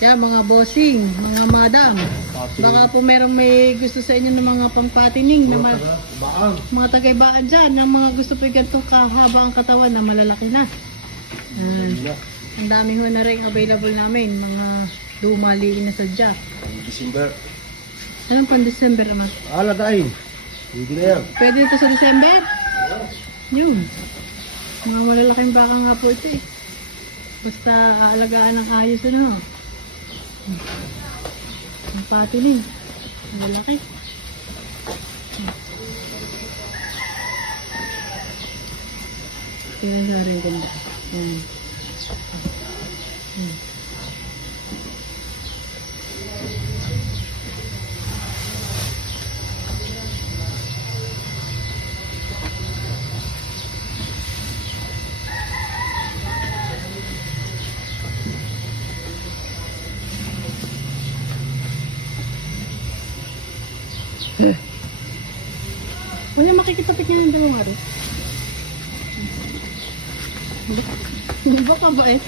Yan, mga bossing, mga madam. Baka po merong may gusto sa inyo ng mga pampatining na mga tagaybaan dyan, ng mga gusto po gantong kahaba ang katawan na malalaki na. Ang dami ho na rin available namin, mga dumaliin na sadya. December. Anong pang December naman? Alagain. Pwede na yan. Pwede ito sa December? Yun. Mga malalaking baka nga po ito eh. Basta aalagaan ng ayos ano. Ang patining. Malaki. Tingnan na rin ganda. Yan. Wala makikitapit niya ng dalawang araw. Hindi ba ka ba eh?